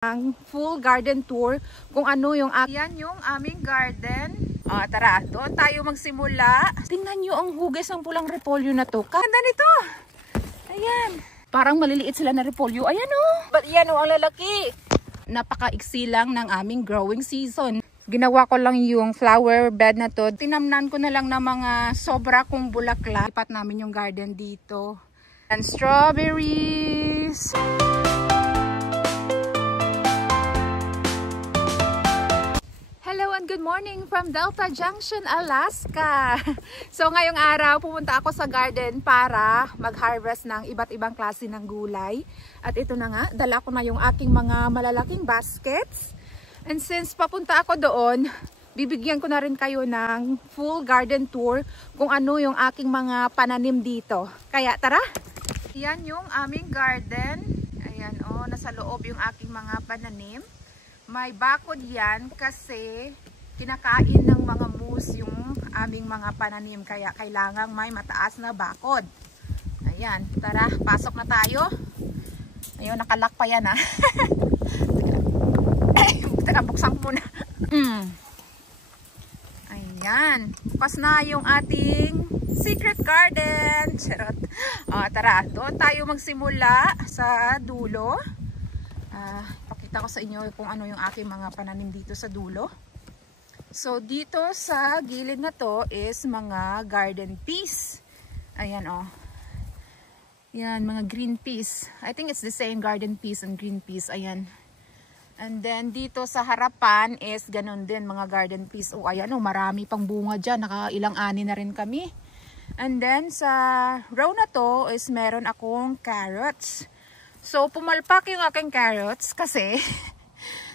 ang full garden tour kung ano yung yan yung aming garden. Tara, doon tayo magsimula. Tingnan nyo ang hugis ng pulang repolyo na to. Ganda nito. Ayan. Parang maliliit sila na repolyo. Ayan o. But yan o ang lalaki. Napaka-iksi lang ng aming growing season. Ginawa ko lang yung flower bed na to. Tinamnan ko na lang ng mga sobra kong bulaklak. Lipat namin yung garden dito. And strawberries. Hello and good morning from Delta Junction, Alaska. So ngayong araw pumunta ako sa garden para mag-harvest ng iba't ibang klase ng gulay. At ito na nga, dala ko na yung aking mga malalaking baskets. And since papunta ako doon, bibigyan ko na rin kayo ng full garden tour kung ano yung aking mga pananim dito. Kaya tara! Yan yung aming garden. Ayan o, nasa loob yung aking mga pananim. May bakod yan kasi kinakain ng mga moose yung aming mga pananim. Kaya kailangang may mataas na bakod. Ayan, tara, pasok na tayo. Ayun, nakalock pa yan ha. Teka, buksan ko muna. Ayan, bukas na yung ating secret garden. Charot. Tara, doon tayo magsimula sa dulo. Pakita ko sa inyo kung ano yung aking mga pananim dito sa dulo. So dito sa gilid na to is mga garden peas. Ayan o. Yan, mga green peas. I think it's the same garden peas and green peas. Ayan. And then dito sa harapan is ganun din mga garden peas. O ayan o, marami pang bunga dyan. Nakailang ani na rin kami. And then sa row na to is meron akong carrots. So, pumalpak yung aking carrots kasi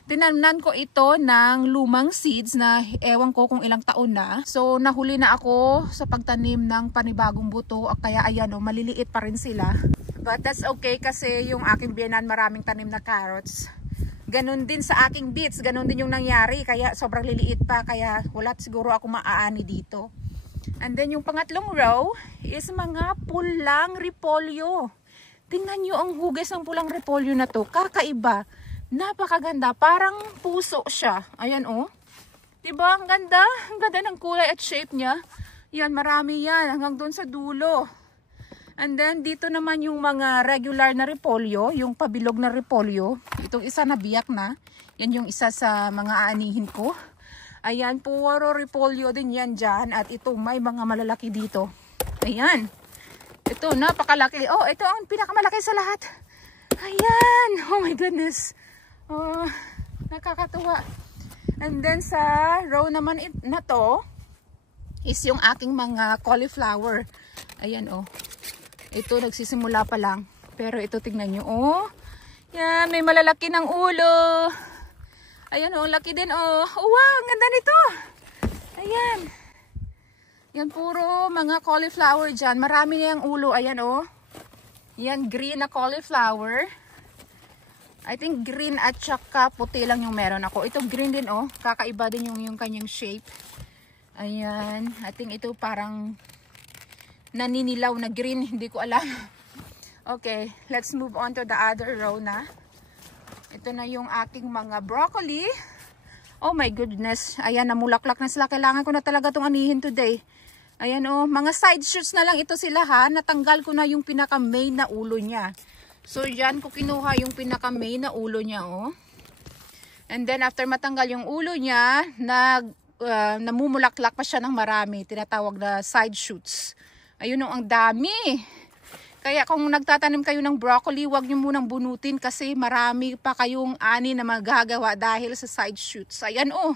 tinamnan ko ito ng lumang seeds na ewan ko kung ilang taon na. So, nahuli na ako sa pagtanim ng panibagong buto. Kaya ayan o, maliliit pa rin sila. But that's okay kasi yung aking biyenan maraming tanim na carrots. Ganon din sa aking beets. Ganon din yung nangyari. Kaya sobrang liliit pa. Kaya wala siguro ako maaani dito. And then yung pangatlong row is mga pulang repolyo. Tingnan nyo ang hugis ng pulang repolyo na to. Kakaiba. Napakaganda. Parang puso siya. Ayan o. Diba? Ang ganda. Ang ganda ng kulay at shape niya. Yan, marami yan. Hanggang doon sa dulo. And then, dito naman yung mga regular na repolyo. Yung pabilog na repolyo. Itong isa na biyak na. Yan yung isa sa mga aanihin ko. Ayan, puro repolyo din yan dyan. At ito, may mga malalaki dito. Ayan. Ito, napakalaki. Oh, ito ang pinakamalaki sa lahat. Ayan. Oh my goodness. Oh, nakakatuwa. And then sa row naman na to is yung aking mga cauliflower. Ayan oh. Ito nagsisimula pa lang. Pero ito tingnan nyo oh. Yan, may malalaki ng ulo. Ayan oh, laki din oh. Oh wow, ang ganda nito. Ayan. Yan puro mga cauliflower dyan. Marami na yung ulo. Ayan oh. Yan green na cauliflower. I think green at saka puti lang yung meron ako. Ito green din oh. Kakaiba din yung kanyang shape. Ayan. I think ito parang naninilaw na green. Hindi ko alam. Okay. Let's move on to the other row na. Ito na yung aking mga broccoli. Oh my goodness. Ayan, namulaklak na sila. Kailangan ko na talaga itong anihin today. Ayan oh, mga side shoots na lang ito sila ha. Natanggal ko na yung pinaka main na ulo niya. So yan ko kinuha yung pinaka main na ulo niya oh. And then after matanggal yung ulo niya, namumulaklak pa siya ng marami. Tinatawag na side shoots. Ayun oh, ang dami. Kaya kung nagtatanim kayo ng broccoli, huwag nyo munang bunutin kasi marami pa kayong ani na magagawa dahil sa side shoots. Ayan oh.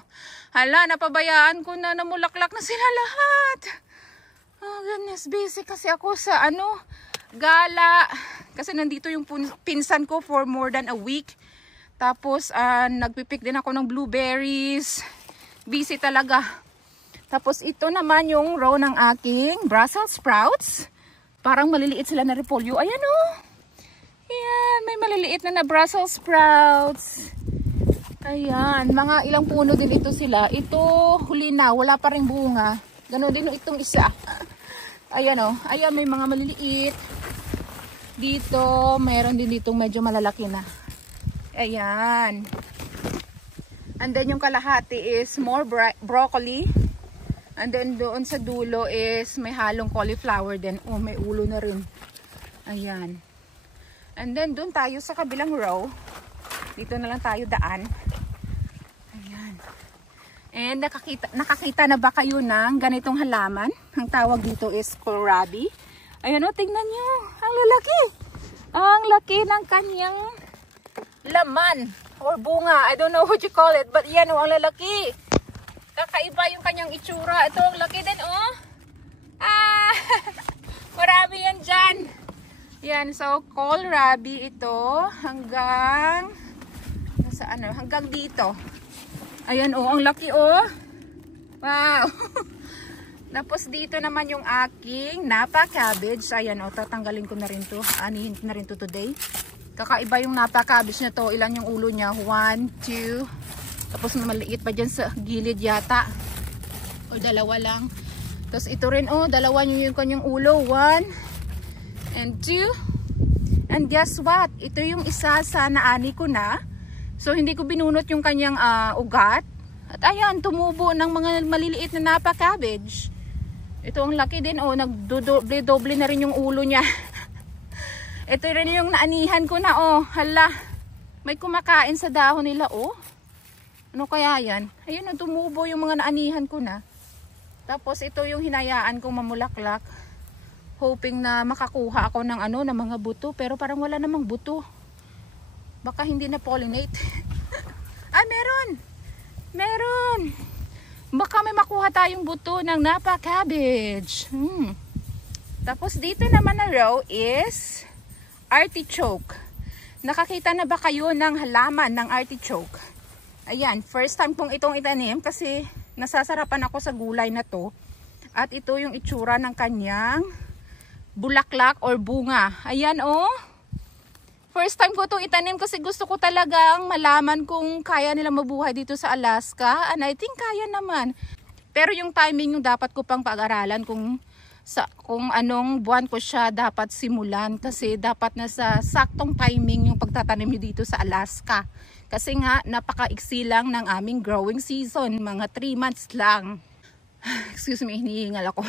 Hala, napabayaan ko na namulaklak na sila lahat. Oh goodness, busy kasi ako sa gala. Kasi nandito yung pinsan ko for more than a week. Tapos nagpipick din ako ng blueberries. Busy talaga. Tapos ito naman yung row ng aking Brussels sprouts. Parang maliliit sila na repolyo. Ayan oh. Ayan, may maliliit na Brussels sprouts. Ayan, mga ilang puno din ito sila. Ito huli na, wala pa rin bunga. Ganon din itong isa. Ayan o. Ayan, may mga maliliit. Dito, mayroon din ditong medyo malalaki na. Ayan. And then yung kalahati is more broccoli. And then doon sa dulo is may halong cauliflower din. Oh, may ulo na rin. Ayan. And then doon tayo sa kabilang row. Dito na lang tayo daan. Ayan. And nakakita na ba kayo ng ganitong halaman? Ang tawag dito is kohlrabi. Ayan o, tingnan nyo. Ang lalaki. Ang laki ng kanyang laman or bunga. I don't know what you call it. But yan o, ang lalaki. Kakaiba yung kanyang itsura. Ito, ang laki din, oh. Ah, marami yan dyan. Yan, so, kohlrabi ito hanggang, hanggang dito. Ayan, oh, ang laki, oh. Wow. Tapos dito naman yung aking napa cabbage. Ayan, oh, tatanggalin ko na rin to. Anihin ko na rin to today. Kakaiba yung napa cabbage na to. Ilan yung ulo niya? 1, 2, tapos maliit pa dyan sa gilid yata. O dalawa lang. Tapos ito rin, oh, dalawa yung kanyang ulo. 1 and 2. And guess what? Ito yung isa sa naani ko na. So hindi ko binunot yung kanyang ugat. At ayan, tumubo ng mga maliliit na napa cabbage. Ito ang laki din, oh, nagdodoble na rin yung ulo niya. Ito rin yung naanihan ko na, oh. Hala, may kumakain sa dahon nila, oh. Ano kaya yan? Ayun, tumubo yung mga naanihan ko na. Tapos ito yung hinayaan kong mamulaklak. Hoping na makakuha ako ng ng mga buto. Pero parang wala namang buto. Baka hindi na pollinate. Ah, meron! Meron! Baka may makuha tayong buto ng napa cabbage. Tapos dito naman na row is artichoke. Nakakita na ba kayo ng halaman ng artichoke? Ayan, first time kong itong itanim kasi nasasarapan ako sa gulay na to. At ito yung itsura ng kanyang bulaklak or bunga. Ayan, oh. First time ko itong itanim kasi gusto ko talagang malaman kung kaya nilang mabuhay dito sa Alaska. And I think kaya naman. Pero yung timing yung dapat ko pang pag-aralan kung anong buwan ko siya dapat simulan. Kasi dapat nasa saktong timing yung pagtatanim nyo dito sa Alaska. Kasi nga, napaka-iksi lang ng aming growing season. Mga 3 months lang. Excuse me, hinihingal ako.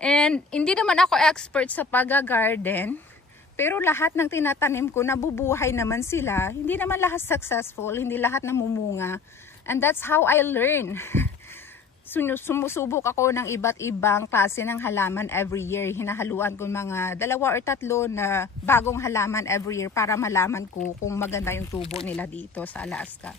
And hindi naman ako expert sa pag-garden. Pero lahat ng tinatanim ko, nabubuhay naman sila. Hindi naman lahat successful, hindi lahat namumunga. And that's how I learn. Sumusubok ako ng iba't ibang klase ng halaman every year. Hinahaluan ko mga 2 or 3 na bagong halaman every year para malaman ko kung maganda yung tubo nila dito sa Alaska.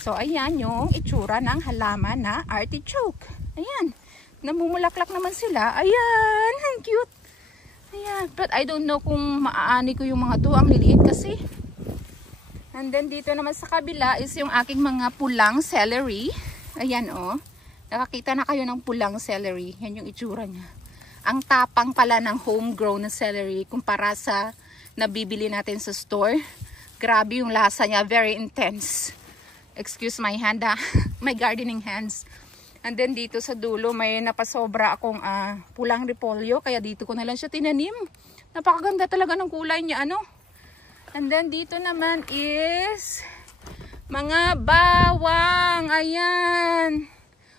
So ayan yung itsura ng halaman na artichoke. Ayan, namumulaklak naman sila. Ayan, ang cute. Ayan, but I don't know kung maaani ko yung mga to. Ang liliit kasi. And then dito naman sa kabila is yung aking mga pulang celery. Ayan, oh. Nakakita na kayo ng pulang celery. Yan yung itsura niya. Ang tapang pala ng homegrown na celery kumpara sa nabibili natin sa store. Grabe yung lasa niya. Very intense. Excuse my hand, my gardening hands. And then dito sa dulo may napasobra akong pulang repolyo. Kaya dito ko na lang siya tinanim. Napakaganda talaga ng kulay niya. And then dito naman is mga bawang. Ayan.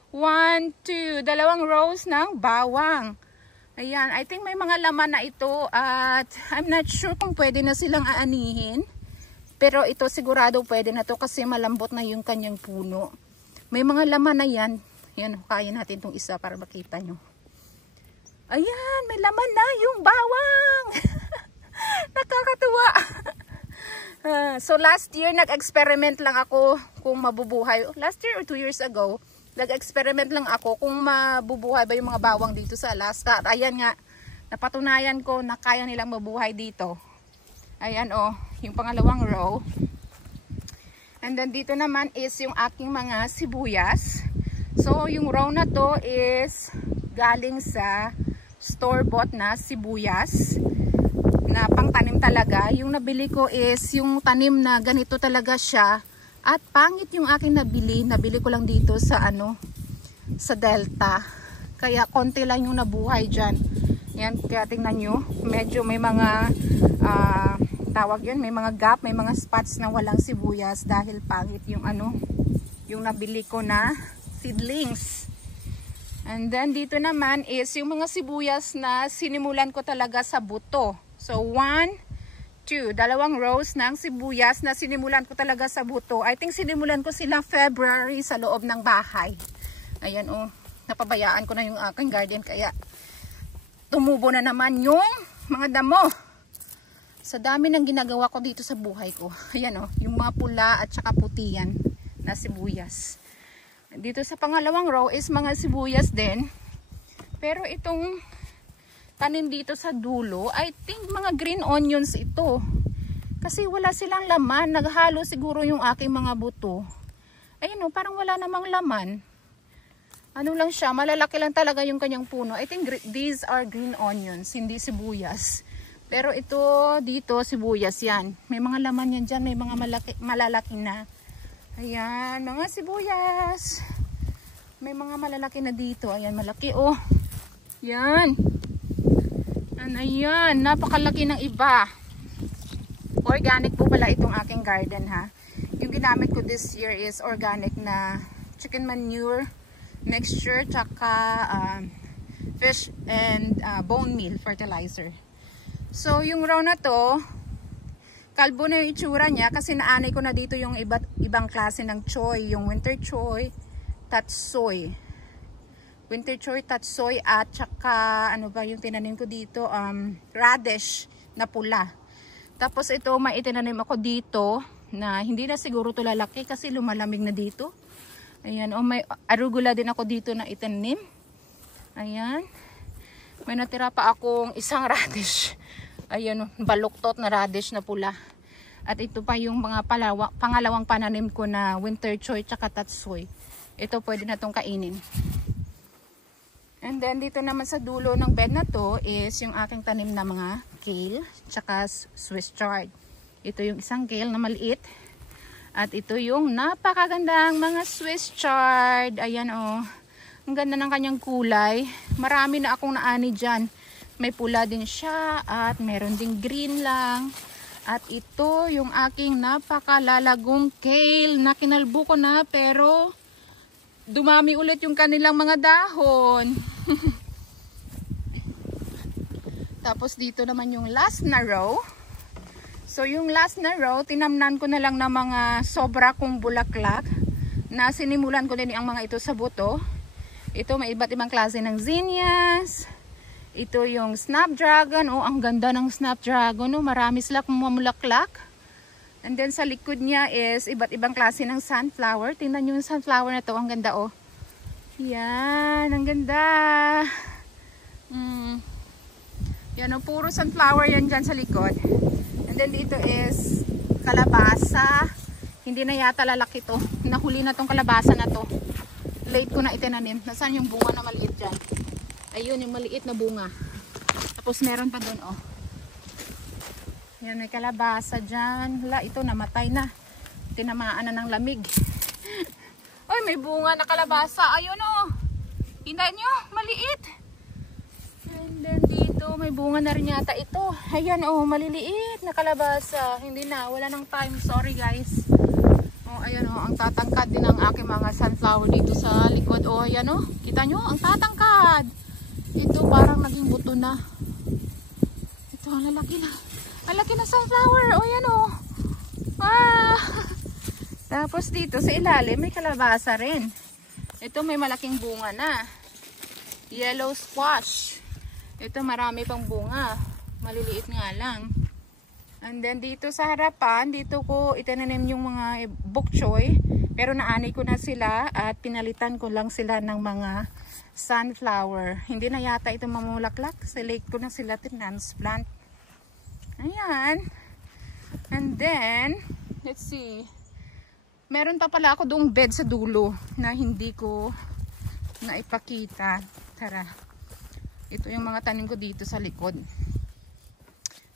1, 2, 2 rows ng bawang. Ayan, I think may mga laman na ito at I'm not sure kung pwede na silang aanihin. Pero ito sigurado pwede na to kasi malambot na yung kanyang puno. May mga laman na yan. Yan, hukayin natin itong isa para makita nyo. Ayan, may laman na yung bawang. Nakakatuwa. So last year nag-experiment lang ako kung mabubuhay. Last year or 2 years ago. Nag-experiment lang ako kung mabubuhay ba yung mga bawang dito sa Alaska. At ayan nga, napatunayan ko na kaya nilang mabuhay dito. Ayan oh, yung pangalawang row. And then dito naman is yung aking mga sibuyas. So yung row na to is galing sa store-bought na sibuyas na pangtanim talaga. Yung nabili ko is yung tanim na ganito talaga siya. At pangit yung aking nabili ko lang dito sa sa Delta. Kaya konti lang yung nabuhay dyan. Yan, kaya tingnan nyo, medyo may mga tawag yun, may mga gap, may mga spots na walang sibuyas dahil pangit yung ano, yung nabili ko na seedlings. And then dito naman is yung mga sibuyas na sinimulan ko talaga sa buto. So 1, 2, dalawang rows ng sibuyas na sinimulan ko talaga sa buto. I think sinimulan ko sila February sa loob ng bahay. Ayan oh, napabayaan ko na yung aking garden kaya tumubo na naman yung mga damo. Sa dami ng ginagawa ko dito sa buhay ko. Ayan oh, yung mga pula at saka puti yan na sibuyas. Dito sa pangalawang row is mga sibuyas din. Pero itong tanim dito sa dulo, I think mga green onions ito. Kasi wala silang laman. Naghalo siguro yung aking mga buto. Ayun o, parang wala namang laman. Ano lang siya, malalaki lang talaga yung kanyang puno. I think these are green onions, hindi sibuyas. Pero ito dito, sibuyas yan. May mga laman yan dyan, may mga malalaki na. Ayan, mga sibuyas. May mga malalaki na dito. Ayan, malaki oh. Yan. Ayan, napakalaki ng iba. Organic po pala itong aking garden ha. Yung ginamit ko this year is organic na chicken manure mixture, tsaka fish and bone meal fertilizer. So yung row na to, kalbo na yung itsura niya kasi naanay ko na dito yung ibang klase ng choy. Yung winter choy, tatsoy. Winter choy, tatsoy at saka ano ba yung tinanim ko dito? Radish na pula. Tapos ito may itinanim ako dito na hindi na siguro to lalaki kasi lumalamig na dito. Ayan, oh, may arugula din ako dito na itanim. Ayan. May natira pa akong isang radish. Ayan, oh, baluktot na radish na pula. At ito pa yung mga pangalawang pananim ko na winter choy tsaka tatsoy. Ito pwede na tong kainin. And then dito naman sa dulo ng bed na to is yung aking tanim na mga kale tsaka Swiss chard. Ito yung isang kale na maliit. At ito yung napakagandang mga Swiss chard. Ayan oh. Ang ganda ng kanyang kulay. Marami na akong naani dyan. May pula din siya at meron ding green lang. At ito yung aking napakalalagong kale na kinalbo ko na pero dumami ulit yung kanilang mga dahon. Tapos dito naman yung last na row. So yung last na row, tinamnan ko na lang ng mga sobra kong bulaklak na sinimulan ko din ang mga ito sa buto. Ito may iba't ibang klase ng zinnias. Ito yung snapdragon. Oh, ang ganda ng snapdragon. Oh, marami sila kung mamulaklak. And then sa likod niya is iba't ibang klase ng sunflower. Tingnan nyo yung sunflower na to. Ang ganda oh. Yan, ang ganda. Yan oh, puro sunflower yan dyan sa likod. And then dito is kalabasa. Hindi na yata lalaki to. Nahuli na tong kalabasa na to. Late ko na itinanim. Nasaan yung bunga na maliit dyan? Ayun yung maliit na bunga. Tapos meron pa dun oh. Yan may kalabasa dyan. Hala, ito namatay na. Tinamaan na ng lamig. Ay, may bunga na kalabasa. Ayun oh. Hintayin nyo, maliit. And then dito may bunga na rin yata ito. Ayan oh, maliliit na kalabasa. Hindi na, wala nang time. Sorry guys. Oh, ayan oh, ang tatangkad din ng aking mga sunflower dito sa likod. Oh, ayan oh. Kita nyo, ang tatangkad. Ito parang naging buto na. Ito, ang lalaki na. Ang laki na sunflower. Oh, ayan oh. Ah. Tapos dito sa ilalim may kalabasa rin. Ito may malaking bunga na. Yellow squash. Ito marami pang bunga. Maliliit nga lang. And then dito sa harapan, dito ko itinanim yung mga bok choy. Pero naanay ko na sila at pinalitan ko lang sila ng mga sunflower. Hindi na yata ito mamulaklak. Select ko na sila transplant. Ayan. And then, let's see. Meron pa pala ako doong bed sa dulo na hindi ko naipakita. Tara. Ito yung mga tanim ko dito sa likod.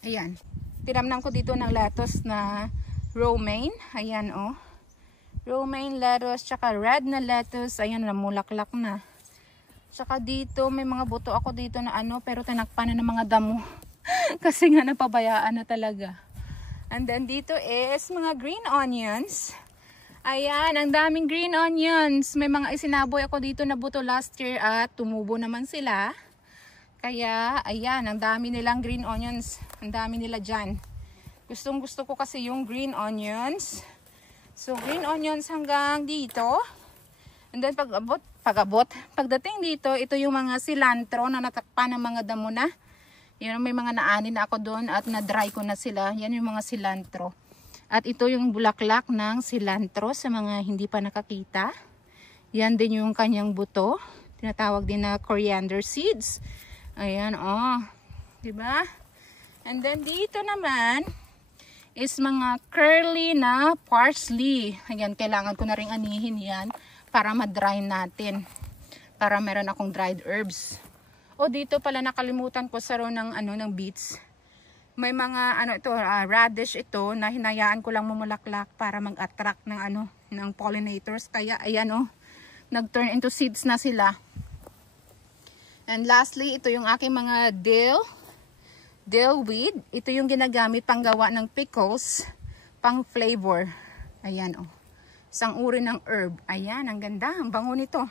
Ayan. Tinamnan ko dito ng lettuce na romaine. Ayan oh. Romaine lettuce, tsaka red na lettuce. Ayan, namulaklak na. Tsaka dito, may mga buto ako dito na ano, pero tinakpan na ng mga damo. Kasi nga napabayaan na talaga. And then dito is mga green onions. Ayan, ang daming green onions. May mga isinaboy ako dito na buto last year at tumubo naman sila. Kaya, ayan, ang dami nilang green onions. Ang dami nila dyan. Gustong gusto ko kasi yung green onions. So, green onions hanggang dito. And then pagdating dito, ito yung mga cilantro na natakpan ng mga damo na. Yan, may mga naani na ako doon at na-dry ko na sila. Yan yung mga cilantro. At ito yung bulaklak ng cilantro sa mga hindi pa nakakita. Yan din yung kanyang buto. Tinatawag din na coriander seeds. Ayan, oh. Diba? And then dito naman is mga curly na parsley. Ayan, kailangan ko na rin anihin yan para ma-dry natin. Para meron akong dried herbs. O dito pala nakalimutan ko sa ng ng beets. May mga radish ito na hinayaan ko lang mamulaklak para mag-attract ng ng pollinators. Kaya ayan nag-turn into seeds na sila. And lastly, ito yung aking mga dill weed. Ito yung ginagamit panggawa ng pickles, pang flavor. Ayan isang uri ng herb. Ayan, ang ganda, ang bango nito.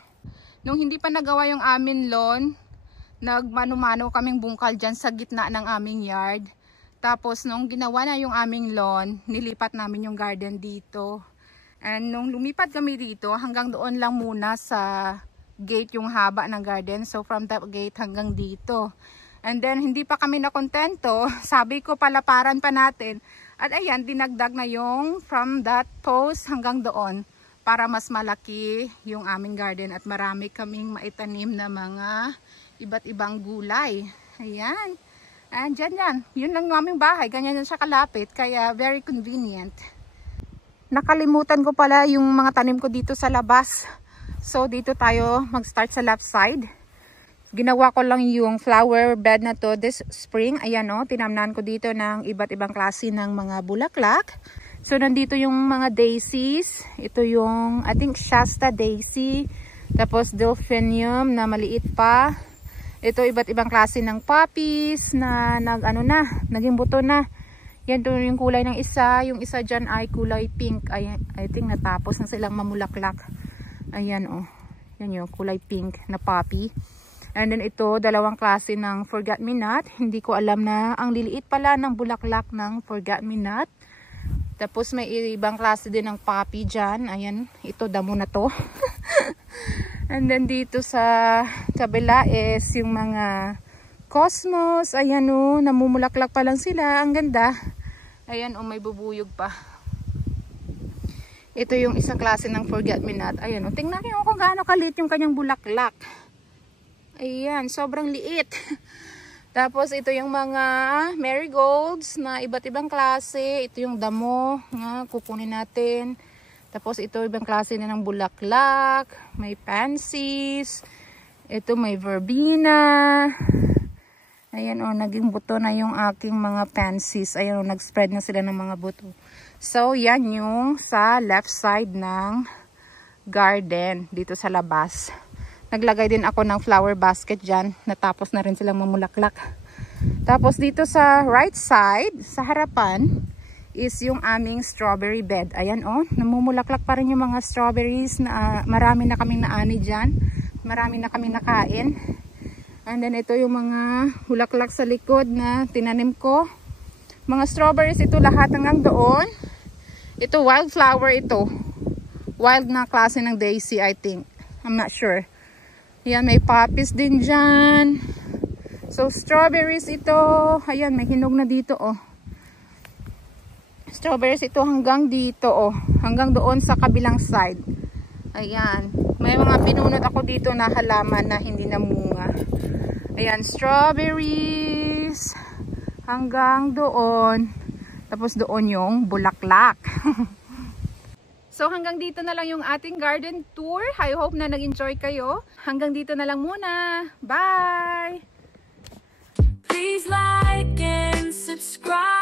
Nung hindi pa nagawa yung amin lawn, nagmano-mano kaming bungkal dyan sa gitna ng aming yard. Tapos nung ginawa na yung aming lawn, nilipat namin yung garden dito. And nung lumipat kami dito, hanggang doon lang muna sa gate yung haba ng garden. So from that gate hanggang dito. And then hindi pa kami nakontento. Sabi ko palaparan pa natin. At ayan, dinagdag na yung from that post hanggang doon. Para mas malaki yung aming garden at marami kaming maitanim na mga iba't ibang gulay. Ayan. And dyan. Yun lang yung aming bahay. Ganyan yan siya kalapit. Kaya very convenient. Nakalimutan ko pala yung mga tanim ko dito sa labas. So dito tayo mag-start sa left side. Ginawa ko lang yung flower bed na to this spring. Ayan tinamnan ko dito ng iba't ibang klase ng mga bulaklak. So nandito yung mga daisies. Ito yung I think Shasta daisy. Tapos delphinium na maliit pa. Ito iba't ibang klase ng poppies na naging buto na. Yan to yung kulay ng isa. Yung isa dyan ay kulay pink. Ayan, I think natapos na silang mamulaklak. Ayan Yan yung kulay pink na poppy. And then ito, dalawang klase ng forget-me-not. Hindi ko alam na ang liliit pala ng bulaklak ng forget-me-not. Tapos may ibang klase din ng poppy dyan. Ayan, ito damo na to. And then dito sa kabila is yung mga cosmos. Ayan namumulaklak pa lang sila. Ang ganda. Ayan may bubuyog pa. Ito yung isang klase ng forget-me-not. Ayan tingnan nyo kung gaano kaliit yung kanyang bulaklak. Ayan, sobrang liit. Tapos ito yung mga marigolds na iba't ibang klase. Ito yung damo nga kukunin natin. Tapos ito ibang klase na ng bulaklak. May pansies. Ito may verbena. Ayan naging buto na yung aking mga pansies. Ayan nag-spread na sila ng mga buto. So yan yung sa left side ng garden dito sa labas. Naglagay din ako ng flower basket dyan. Natapos na rin silang mamulaklak. Tapos dito sa right side, sa harapan, is yung aming strawberry bed. Ayan namumulaklak pa rin yung mga strawberries na marami na kaming naani dyan. Marami na kaming nakain. And then ito yung mga bulaklak sa likod na tinanim ko. Mga strawberries ito lahat hanggang doon. Ito wildflower ito. Wild na klase ng daisy I think. I'm not sure. Ayan, may poppies din dyan. So, strawberries ito. Ayan, may hinog na dito, Strawberries ito hanggang dito, Hanggang doon sa kabilang side. Ayan. May mga pinunot ako dito na halaman na hindi namunga. Ayan, strawberries. Hanggang doon. Tapos doon yung bulaklak. So hanggang dito na lang yung ating garden tour. I hope na nag-enjoy kayo. Hanggang dito na lang muna. Bye! Please like and subscribe.